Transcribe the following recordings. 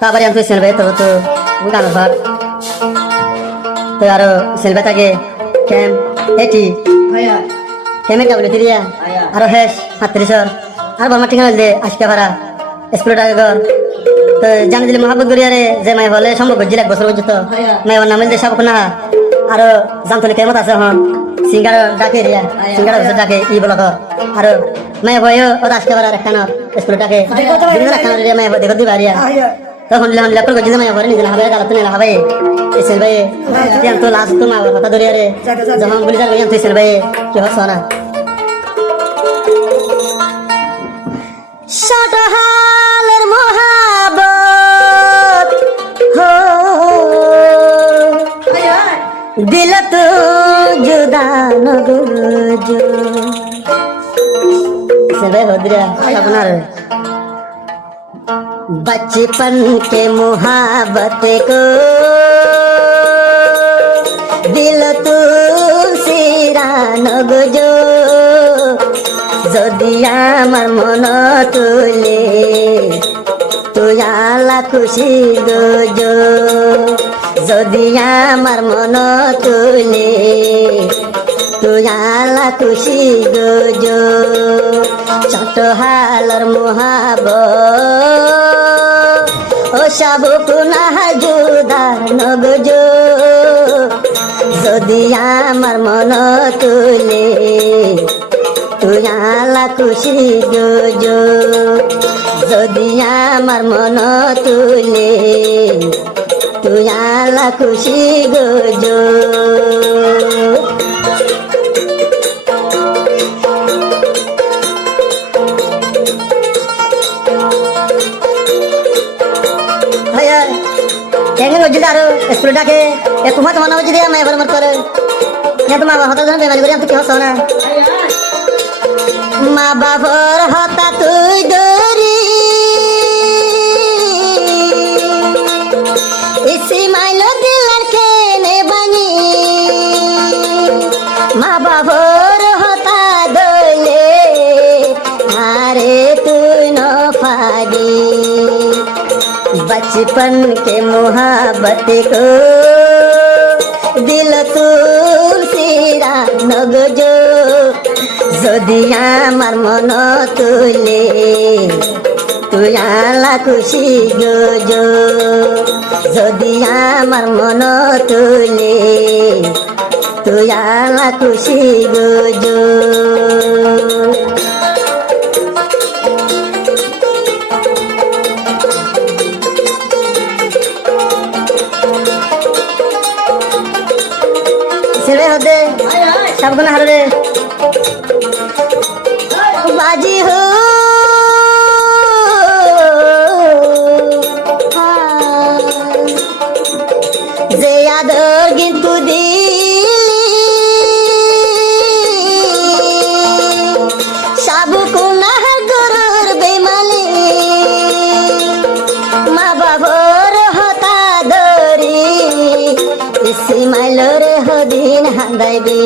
তারপরে আমি সেলবে তো তো গান ভাত তো আরো সেলবে থাকে ক্যাম এটি ক্যামে কাবলে তিরিয়া আরো হেস হাত্রিশর আর বর্মা ঠিকানা দে আজকে ভাড়া স্কুলের ঘর তো জানি দিলে মহাবত গড়িয়ারে যে মাই হলে সম্ভব গজ্জি এক বছর পর্যন্ত মাই ওর নামে দিয়ে সব না আরো জানতলে কেমন আছে হন সিঙ্গার ডাকে রিয়া সিঙ্গার ডাকে ই বলক আর মাই ভয়ও ও আজকে ভাড়া রাখানো স্কুলের ডাকে দিন রাখানো রিয়া মাই দেখো দিবা রিয়া তখন লিহান লেপর গজ্জি মাই ভরে নিজে হবে গালাত না হবে এসেল ভাই তিয়ান তো লাস্ট তো মা কথা ধরিয়ারে যখন বলি যার গইয়ান তুইছেন ভাই কি হস না শতহালের মহাবত হো দিল তো जुदा न गुजो से होद्रिया अपनार बचपन के मोहब्बत को दिल तू सिरा न गुजो যদি আমার মন তুলে তুই আলা খুশি গজো যদি আমার মন তুলে তুই আলা খুশি গজো ছোট হালর মহাব ও সব পুনঃ জুদার নগজো যদি আমার মন তুলে তুই আলা খুশি গজো যদি আমার মন তুলে তুই আলা খুশি গজো কেন গজিদার স্কুলটাকে একটু মত মনে হচ্ছে দিয়া মাই ভরমত করে না তোমার হতা জন বেমানি করি আমি কি হস না মা বাবার হতা তুই দরি ইসি মাইলো দিলার কেনে বানি মা বাবার হতা দইলে আরে তুই ন ফাগি बचपन के मोहब्बत को दिल तुलसीरा नगजो যদি আমার মন তুলে তুই আলা খুশি গজো যদি আমার মন তুলে তুই আলা খুশি গজো ছেলে হতে সবগুলো হারে বাজি হো যে আদর কিন্তু সাবু কোনার গরুর বেমালি মা বাবার হতা দরি ইসি মাইলরে হদিন হাঁদাইবি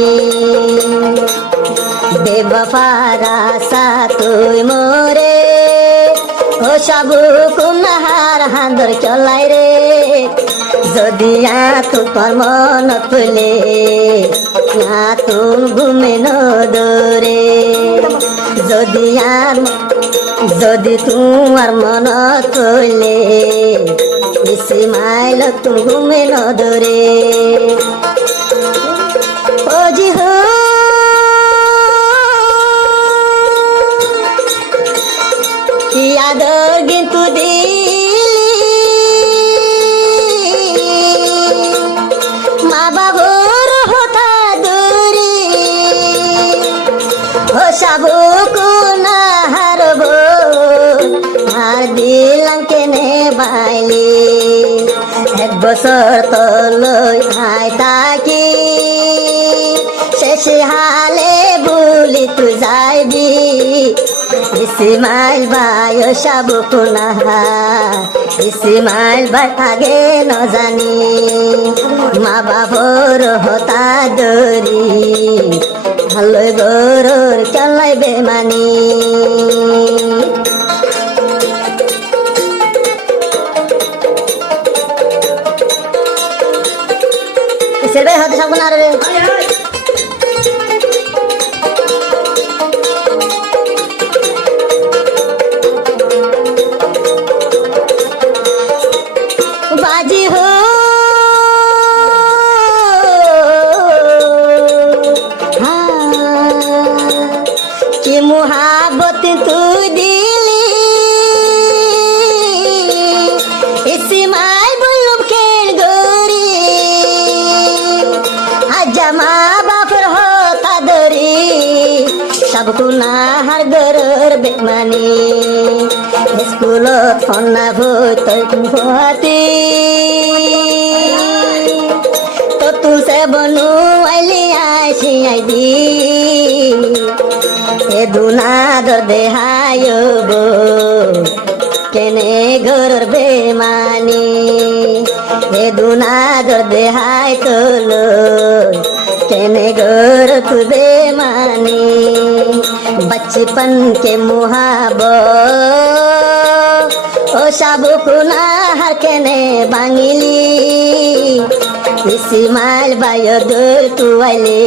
বেবফারা সা তুই মোরে ও সাবু কুনাহার হাঁদর চলাই রে যদি তোর মন তুলে না তুম ঘুমে নদরে যদি তোমার মন তুলে ইসি মাইল তুম ঘুমে নদরে ওজি হো আদর কিন্তু মা বাবুর হতা দূরে ও সাবু কোনা হারব আর দিলাম কেনে বাইলে এক বছর তলই আয় তাকি শেষ হালে বলি তুই যাইবি ইসমাইল ভাই ও সাবু কোনাহা ইসমাইল ভাই আগে ন জানি মা বাবর হতা দরি ভালো গরুর চলাই বেমানি সেলবে হতে সব না রে बाजी हो हाँ कि मुहाबत तू दिली इस्माइल बुल्लुम खेल गोरी आजा बाफर होता दरी सबको ना हर गरर बेमानी स्कूलत फन्ना भूत भुहाती तो तुसे बनू आइली आइसी आइदी ए दुना दर देहायो बो केने गरर बेमानी ए दुना दर देहाय तोलो केने गर तू बेमानी बचपन के मुहाबत ओ साबुकुना हर केने बांगिली इस्माइल बायो दूर तू आइले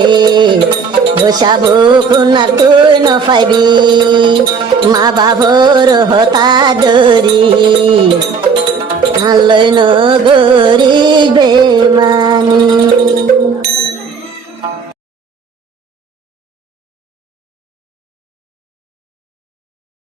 ओ साबुकुना तू न पाइबी मा बाबोर होता दरी आलोय न गरी बेमा